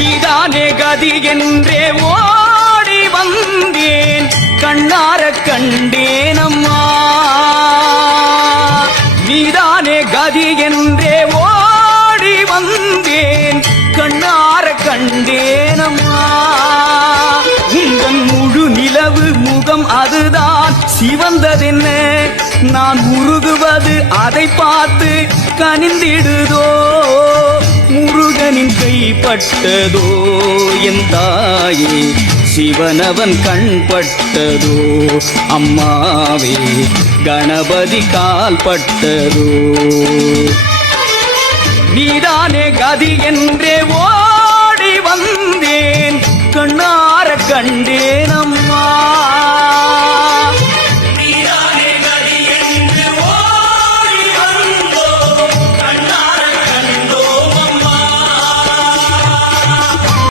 நீதானே கதி என்றே ஓடி வந்தேன், கண்ணார கண்டேனம்மா. நீதானே கதி என்றே ஓடி வந்தேன், கண்ணார கண்டேனம்மா. உங்கள் முழு நிலவு முகம் அதுதான் சிவந்ததென்ன, நான் உருகுவது அதை பார்த்து கனிந்திடுதோ. முருகனின் கைப்பட்டதோ என் தாயே, சிவனவன் கண்பட்டதோ அம்மாவே, கணபதி கால் பட்டதோ. நீதானே கதி என்றே ஓ